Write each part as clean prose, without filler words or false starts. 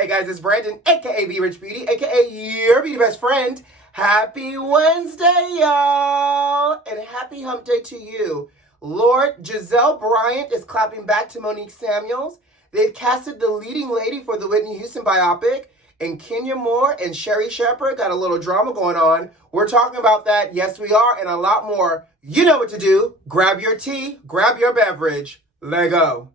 Hey guys, it's Brandon, aka B.Rich Beauty, aka your beauty best friend. Happy Wednesday, y'all! And happy hump day to you. Lord, Giselle Bryant is clapping back to Monique Samuels. They've casted the leading lady for the Whitney Houston biopic. And Kenya Moore and SHERI Shepherd got a little drama going on. We're talking about that. Yes, we are, and a lot more. You know what to do. Grab your tea, grab your beverage. Let go.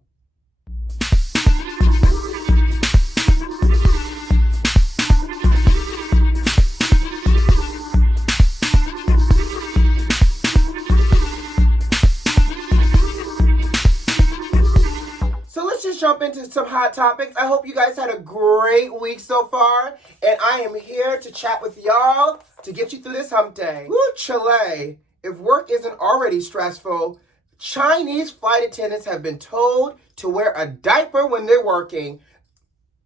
Jump into some hot topics. I hope you guys had a great week so far, and I am here to chat with y'all to get you through this hump day. Woo, Chile. If work isn't already stressful, Chinese flight attendants have been told to wear a diaper when they're working.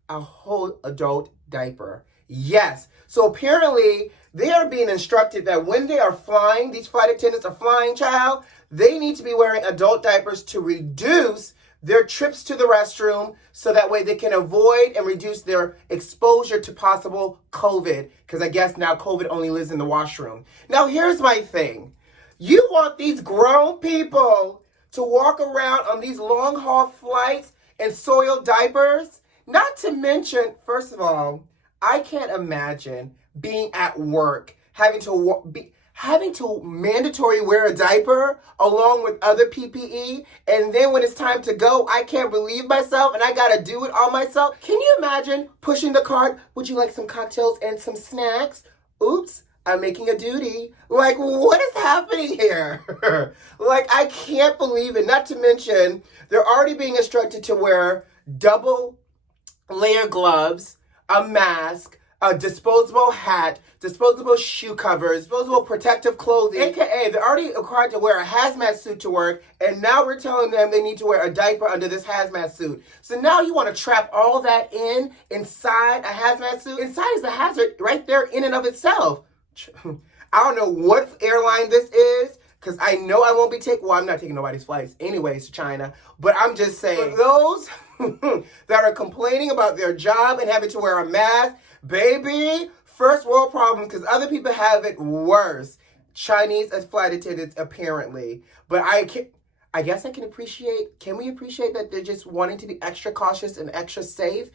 A whole adult diaper. Yes. So apparently they are being instructed that when they are flying, these flight attendants are flying, child, they need to be wearing adult diapers to reduce their trips to the restroom so that way they can avoid and reduce their exposure to possible COVID, because I guess now COVID only lives in the washroom. Now, here's my thing. You want these grown people to walk around on these long-haul flights in soiled diapers? Not to mention, first of all, I can't imagine being at work having to mandatory wear a diaper along with other PPE, and then when it's time to go, I can't relieve myself and I gotta do it all myself. Can you imagine pushing the cart? Would you like some cocktails and some snacks? Oops, I'm making a duty. Like, what is happening here? Like, I can't believe it. Not to mention, they're already being instructed to wear double layer gloves, a mask, a disposable hat, disposable shoe covers, disposable protective clothing, aka they're already required to wear a hazmat suit to work, and now we're telling them they need to wear a diaper under this hazmat suit. So now you want to trap all that inside a hazmat suit? Inside is a hazard right there in and of itself. I don't know what airline this is, because I know I won't be I'm not taking nobody's flights anyways to China, but I'm just saying, for those that are complaining about their job and having to wear a mask, baby, first world problem, because other people have it worse. Chinese as flight attendants, apparently. But I guess I can appreciate, can we appreciate that they're just wanting to be extra cautious and extra safe?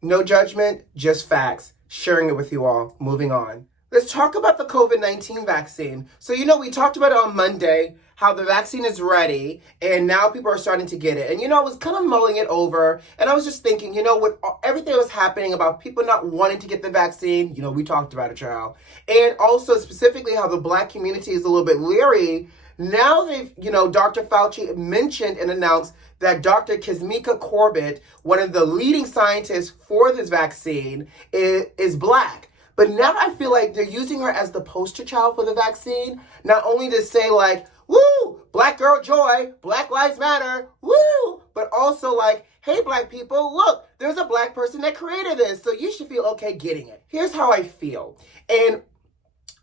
No judgment, just facts. Sharing it with you all. Moving on. Let's talk about the COVID-19 vaccine. So, we talked about it on Monday, how the vaccine is ready, and now people are starting to get it. And, I was kind of mulling it over, and I was just thinking, with everything that was happening about people not wanting to get the vaccine, we talked about it, child. And also specifically how the Black community is a little bit leery. Now they've, Dr. Fauci mentioned and announced that Dr. Kimmika Corbett, one of the leading scientists for this vaccine, is Black. But now I feel like they're using her as the poster child for the vaccine, not only to say like, woo, Black girl joy, Black lives matter, woo, but also like, hey, Black people, look, there's a Black person that created this, so you should feel okay getting it. Here's how I feel, and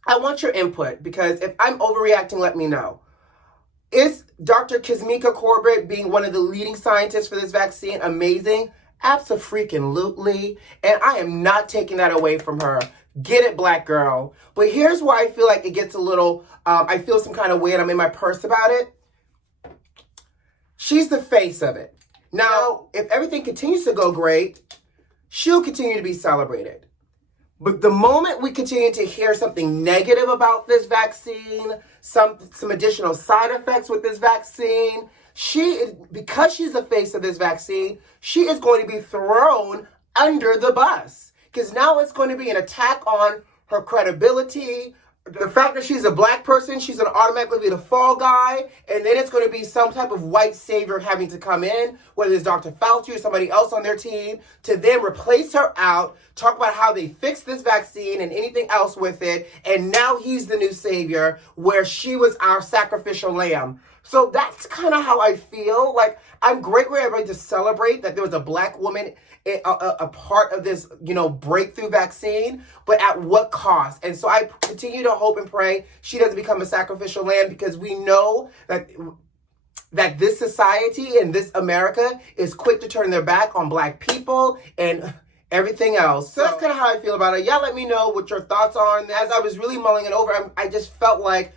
I want your input, because if I'm overreacting, let me know. Is Dr. Kimmika Corbett, being one of the leading scientists for this vaccine, amazing? Abso-freaking-lutely, and I am not taking that away from her. Get it, Black girl. But here's why I feel like it gets a little, I feel some kind of way and I'm in my purse about it. She's the face of it. Now, if everything continues to go great, she'll continue to be celebrated. But the moment we continue to hear something negative about this vaccine, some additional side effects with this vaccine, because she's the face of this vaccine, she is going to be thrown under the bus. Because now it's going to be an attack on her credibility. The fact that she's a Black person, she's going to automatically be the fall guy. And then it's going to be some type of white savior having to come in, whether it's Dr. Fauci or somebody else on their team, to then replace her out, talk about how they fixed this vaccine and anything else with it. And now he's the new savior, where she was our sacrificial lamb. So that's kind of how I feel. Like, I'm great for everybody to celebrate that there was a Black woman a part of this, breakthrough vaccine, but at what cost? And so I continue to hope and pray she doesn't become a sacrificial lamb, because we know that that this society and this America is quick to turn their back on Black people and everything else. So that's kind of how I feel about it. Y'all let me know what your thoughts are. And as I was really mulling it over, I just felt like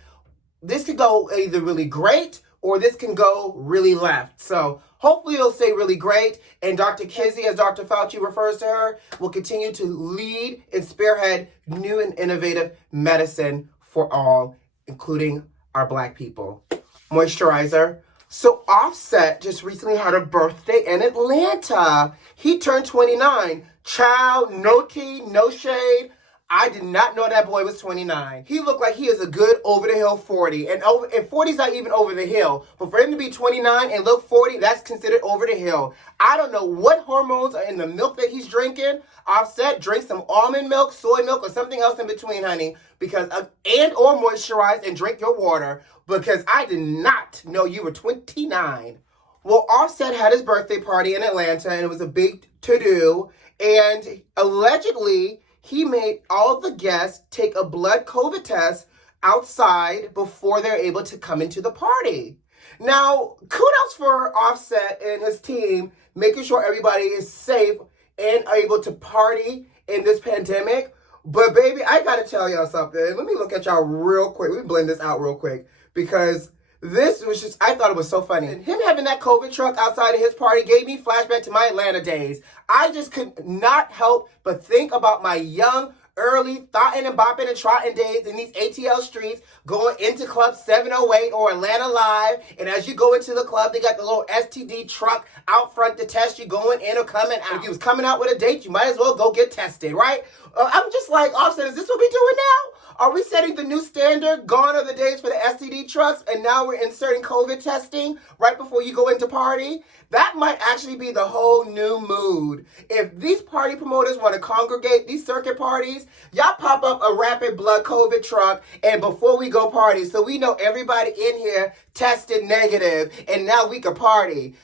this could go either really great or this can go really left. So hopefully it'll stay really great. And Dr. Kizzy, as Dr. Fauci refers to her, will continue to lead and spearhead new and innovative medicine for all, including our Black people. Moisturizer. So Offset just recently had a birthday in Atlanta. He turned 29. Child, no tea, no shade. I did not know that boy was 29. He looked like he is a good over-the-hill 40. And 40's not even over the hill. But for him to be 29 and look 40, that's considered over the hill. I don't know what hormones are in the milk that he's drinking. Offset, drink some almond milk, soy milk, or something else in between, honey. Because or moisturize and drink your water. Because I did not know you were 29. Well, Offset had his birthday party in Atlanta, and it was a big to-do. And allegedly, he made all of the guests take a blood COVID test outside before they're able to come into the party. Now, kudos for Offset and his team making sure everybody is safe and able to party in this pandemic. But baby, I gotta tell y'all something. Let me look at y'all real quick. Let me blend this out real quick because this was just, I thought it was so funny. And him having that COVID truck outside of his party gave me flashback to my Atlanta days. I just could not help but think about my young, early, thotting and bopping and trotting days in these ATL streets, going into Club 708 or Atlanta Live. And as you go into the club, they got the little STD truck out front to test you going in or coming out. If you was coming out with a date, you might as well go get tested, right? I'm just like, Offset, is this what we doing now? Are we setting the new standard? Gone are the days for the STD trucks, and now we're inserting COVID testing right before you go into party? That might actually be the whole new mood. If these party promoters want to congregate these circuit parties, y'all pop up a rapid blood COVID truck and before we go party, so we know everybody in here tested negative, and now we can party.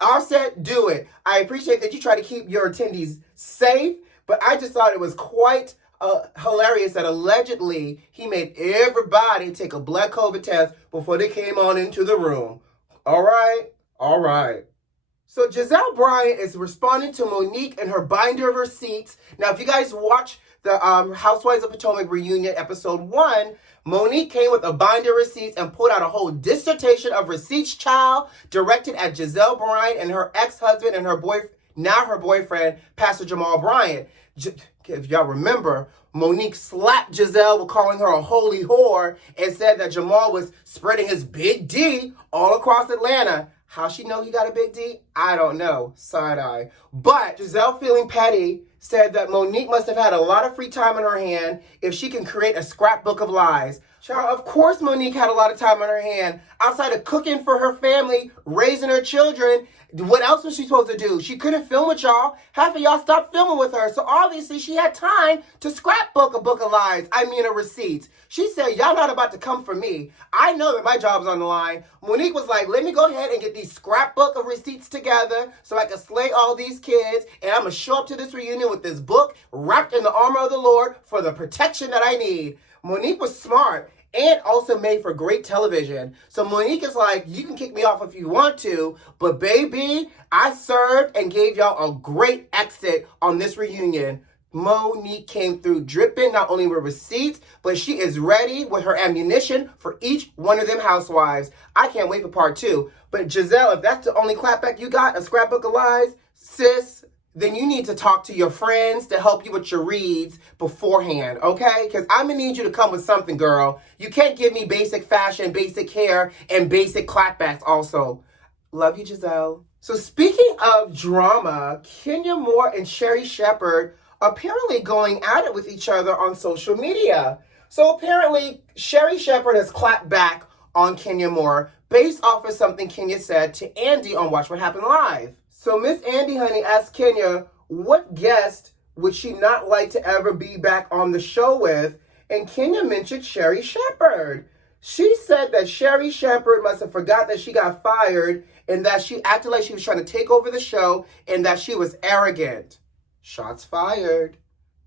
Offset, do it. I appreciate that you try to keep your attendees safe, but I just thought it was quite hilarious that allegedly he made everybody take a blood COVID test before they came on into the room. All right. So Gizelle Bryant is responding to Monique and her binder of receipts. Now, if you guys watch the Housewives of Potomac reunion episode 1, Monique came with a binder of receipts and pulled out a whole dissertation of receipts, child, directed at Gizelle Bryant and her ex-husband and her boyfriend, Pastor Jamal Bryant. If y'all remember, Monique slapped Gizelle with calling her a holy whore and said that Jamal was spreading his big D all across Atlanta. How she know he got a big D? I don't know. Side-eye. But Gizelle, feeling petty, said that Monique must have had a lot of free time in her hand if she can create a scrapbook of lies. Child, of course Monique had a lot of time on her hand. Outside of cooking for her family, raising her children, what else was she supposed to do? She couldn't film with y'all. Half of y'all stopped filming with her. So obviously she had time to scrapbook a book of lies. I mean, a receipts. She said, y'all not about to come for me. I know that my job's on the line. Monique was like, let me go ahead and get these scrapbook of receipts together so I can slay all these kids. And I'm going to show up to this reunion with this book wrapped in the armor of the Lord for the protection that I need. Monique was smart and also made for great television. So Monique is like, you can kick me off if you want to, but baby, I served and gave y'all a great exit on this reunion. Monique came through dripping, not only with receipts, but she is ready with her ammunition for each one of them housewives. I can't wait for part 2. But Gizelle, if that's the only clapback you got, a scrapbook of lies, sis, then you need to talk to your friends to help you with your reads beforehand, okay? Because I'm going to need you to come with something, girl. You can't give me basic fashion, basic hair, and basic clapbacks also. Love you, Gizelle. So speaking of drama, Kenya Moore and SHERI Shepherd apparently going at it with each other on social media. So apparently, SHERI Shepherd has clapped back on Kenya Moore based off of something Kenya said to Andy on Watch What Happened Live. So Miss Andy, honey, asked Kenya, what guest would she not like to ever be back on the show with? And Kenya mentioned SHERI Shepherd. She said that SHERI Shepherd must have forgot that she got fired and that she acted like she was trying to take over the show and that she was arrogant. Shots fired.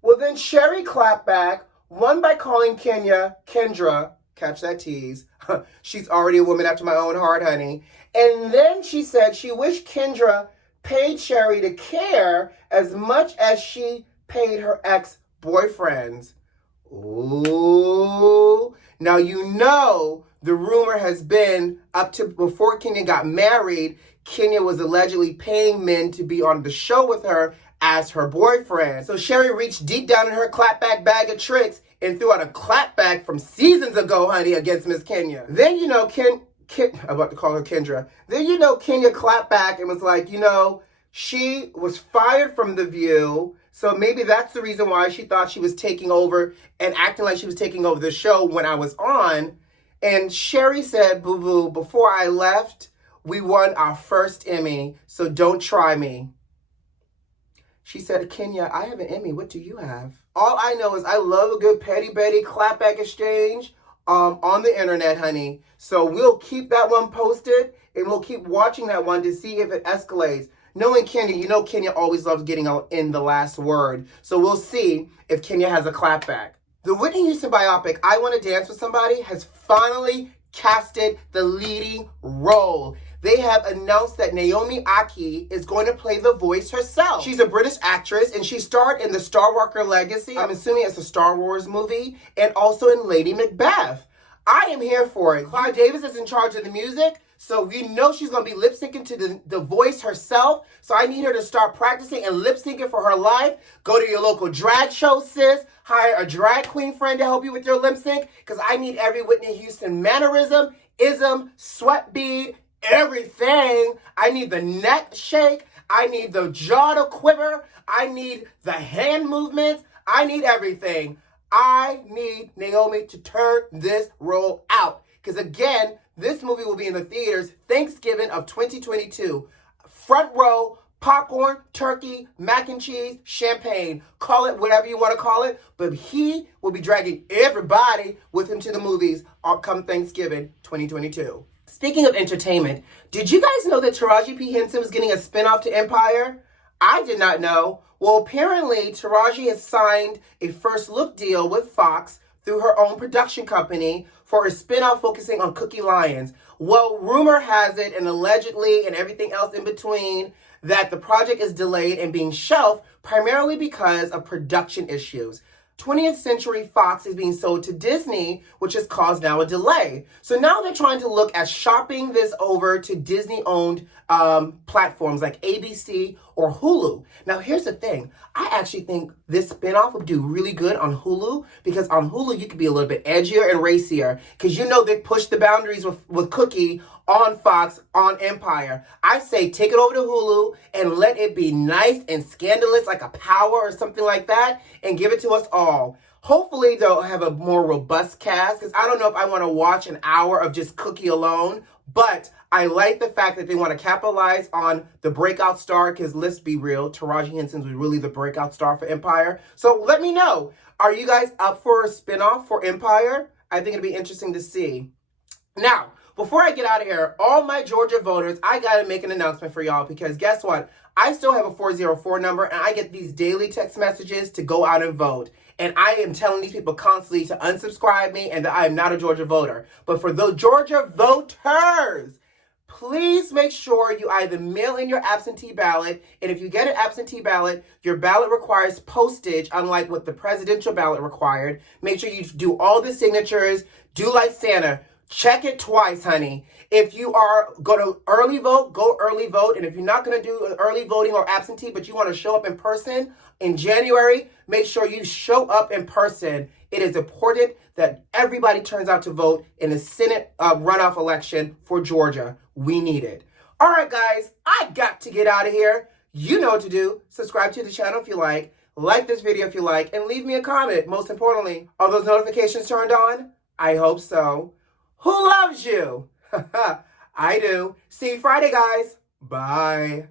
Well, then SHERI clapped back, one by calling Kenya Kendra, catch that tease, She's already a woman after my own heart, honey. And then she said she wished Kendra paid Sheri to care as much as she paid her ex-boyfriends. Ooh. Now, you know, the rumor has been up to before Kenya got married, Kenya was allegedly paying men to be on the show with her as her boyfriend. So Sheri reached deep down in her clapback bag of tricks and threw out a clapback from seasons ago, honey, against Miss Kenya. Then, you know, I'm about to call her Kendra. Then, you know, Kenya clapped back and was like, you know, she was fired from The View, so maybe that's the reason why she thought she was taking over and acting like she was taking over the show when I was on. And Sheri said, boo-boo, before I left, we won our first Emmy, so don't try me. She said, Kenya, I have an Emmy. What do you have? All I know is I love a good Petty Betty clapback exchange on the internet, honey. So we'll keep that one posted, and we'll keep watching that one to see if it escalates. Knowing Kenya, you know Kenya always loves getting in the last word. So we'll see if Kenya has a clapback. The Whitney Houston biopic, I Want to Dance with Somebody, has finally casted the leading role. They have announced that Naomi Aki is going to play the voice herself. She's a British actress, and she starred in the Star Walker Legacy. I'm assuming it's a Star Wars movie, and also in Lady Macbeth. I am here for it. Clive Davis is in charge of the music, so we know she's going to be lip-syncing to the voice herself. So I need her to start practicing and lip-syncing for her life. Go to your local drag show, sis. Hire a drag queen friend to help you with your lip sync, because I need every Whitney Houston mannerism, ism, sweat bead, everything. I need the neck shake. I need the jaw to quiver. I need the hand movements. I need everything. I need Naomi to turn this role out. Because again, this movie will be in the theaters Thanksgiving of 2022. Front row, popcorn, turkey, mac and cheese, champagne. Call it whatever you want to call it. But he will be dragging everybody with him to the movies come Thanksgiving 2022. Speaking of entertainment, did you guys know that Taraji P. Henson was getting a spinoff to Empire? I did not know. Well, apparently, Taraji has signed a first look deal with Fox through her own production company for a spinoff focusing on Cookie Lyons. Well, rumor has it, and allegedly, and everything else in between, that the project is delayed and being shelved primarily because of production issues. 20th Century Fox is being sold to Disney, which has caused now a delay. So now they're trying to look at shopping this over to Disney-owned platforms like ABC or Hulu. Now, here's the thing. I actually think this spinoff would do really good on Hulu, because on Hulu, you could be a little bit edgier and racier, because you know they push the boundaries with Cookie on Fox, on Empire. I say take it over to Hulu and let it be nice and scandalous like a Power or something like that, and give it to us all. Hopefully they'll have a more robust cast, because I don't know if I want to watch an hour of just Cookie alone, but I like the fact that they want to capitalize on the breakout star, because let's be real, Taraji Henson was really the breakout star for Empire. So let me know, are you guys up for a spinoff for Empire? I think it'd be interesting to see. Now, before I get out of here, all my Georgia voters, I got to make an announcement for y'all, because guess what? I still have a 404 number, and I get these daily text messages to go out and vote. And I am telling these people constantly to unsubscribe me and that I am not a Georgia voter. But for those Georgia voters, please make sure you either mail in your absentee ballot, and if you get an absentee ballot, your ballot requires postage, unlike what the presidential ballot required. Make sure you do all the signatures, do like Santa. Check it twice, honey. If you are going to early vote, go early vote. And if you're not going to do early voting or absentee, but you want to show up in person in January, make sure you show up in person. It is important that everybody turns out to vote in the Senate runoff election for Georgia. We need it. All right, guys, I got to get out of here. You know what to do. Subscribe to the channel if you like this video if you like, and leave me a comment. Most importantly, are those notifications turned on? I hope so. Who loves you? I do. See you Friday, guys. Bye.